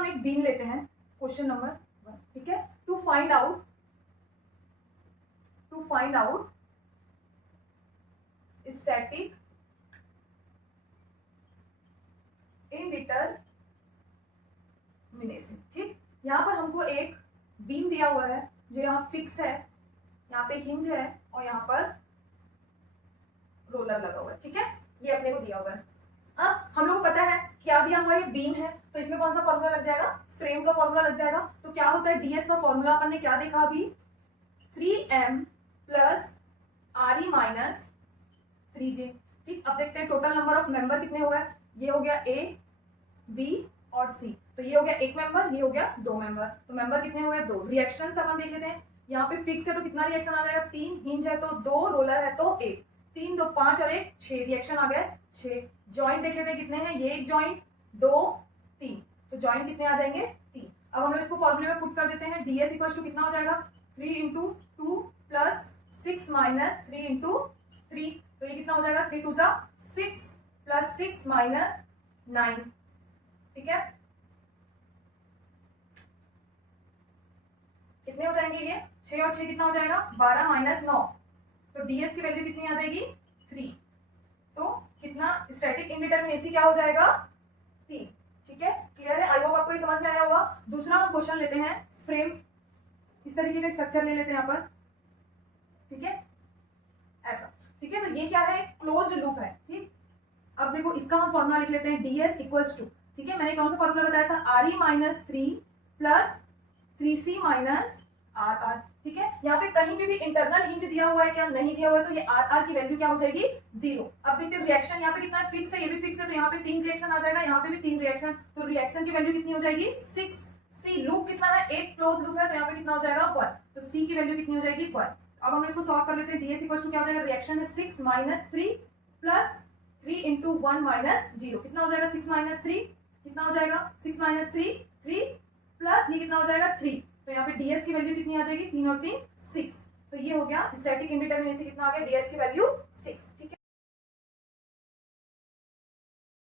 हम एक बीम लेते हैं, क्वेश्चन नंबर 1, ठीक है। To find out static indeterminacy, ठीक। यहाँ पर हमको एक बीम दिया हुआ है जो यहाँ फिक्स है, यहाँ पे हिंज है और यहाँ पर रोलर लगा हुआ है, ठीक है। ये अपने को दिया हुआ है। अब हम लोग को पता है क्या दिया हुआ है, बीम है, तो इसमें कौन सा फॉर्मूला लग जाएगा, फ्रेम का फॉर्मूला लग जाएगा। तो क्या होता है, डीएस का फॉर्मूला अपन ने क्या देखा अभी, 3m plus are e minus 3j, ठीक। अब देखते हैं टोटल नंबर ऑफ मेंबर कितने हो गए। ये हो गया ए, बी और सी, तो ये हो गया एक मेंबर, ये हो गया दो मेंबर, तो मेंबर कितने हो गए, दो। रिएक्शन अपन देख लेते हैं। यहाँ पे फिक्स है तो कितना रिएक्शन आ जाएगा, 3, हिंज है तो 2, रोलर है तो 1, 3 2 5 और 1 6, रिएक्शन आ गया 6। जॉइंट देख लेते हैं कितने हैं, ये एक जॉइंट, 2 3, तो जॉइंट कितने आ जाएंगे, 3। अब हम लोग इसको फॉर्मूले में पुट कर देते हैं। ds इक्वल टू कितना हो जाएगा, 3 इंटू 2 प्लस 6 माइनस 3 इंटू 3, तो ये कितना हो जाएगा, 3 2 6 प्लस 6 माइनस 9, ठीक है। कितने हो जाएंगे ये, 6 और 6 कितना हो जाएगा, 12 माइनस 9, तो ds की वैल्यू कितनी आ जाएगी, 3। तो कितना, स्टैटिक इंडिटरमिनेसी क्या हो जाएगा, 3, ठीक है। क्लियर है, आई होप आपको ये समझ में आया होगा। दूसरा हम क्वेश्चन लेते हैं, फ्रेम, इस तरीके का स्ट्रक्चर ले लेते हैं यहाँ पर, ठीक है, ऐसा, ठीक है। तो ये क्या है, क्लोज्ड लूप है, ठीक। अब देखो इसका हम फॉर्मूला लिख लेते हैं, ds इक्वल्स टू, ठीक है, मैंने कौन सा फॉर्मूला बताया था, r e minus 3 plus 3c minus r r, ठीक है। यहाँ पे कहीं भी इंटरनल हिंज दिया हुआ है क्या, नहीं दिया हुआ है, तो ये आर आर की वैल्यू क्या हो जाएगी, 0। अब देखते हैं रिएक्शन, यहाँ पे कितना फिक्स है, ये भी फिक्स है, तो यहाँ पे 3 रिएक्शन आ जाएगा, यहाँ पे भी 3 रिएक्शन, तो रिएक्शन की वैल्यू कितनी हो जाएगी, 6। सी लूप कितना है, एक क्लोज लूप है, तो यहाँ पे कितना हो जाएगा 1, तो सी की वैल्यू कितनी हो जाएगी 1। अब हम इसको सॉल्व कर लेते हैं। ds इक्वल टू क्या हो जाएगा, रिएक्शन है 6 माइनस 3 प्लस 3 इंटू 1 माइनस 0, कितना हो जाएगा 6 माइनस 3, कितना हो जाएगा 6 माइनस 3 3 प्लस ये कितना हो जाएगा 3, तो यहाँ पे ds की वैल्यू कितनी आ जाएगी, 3 और 3 6, तो ये हो गया स्टैटिक इंडिटरमिनेसी, कितना आ गया ds की वैल्यू 6, ठीक है।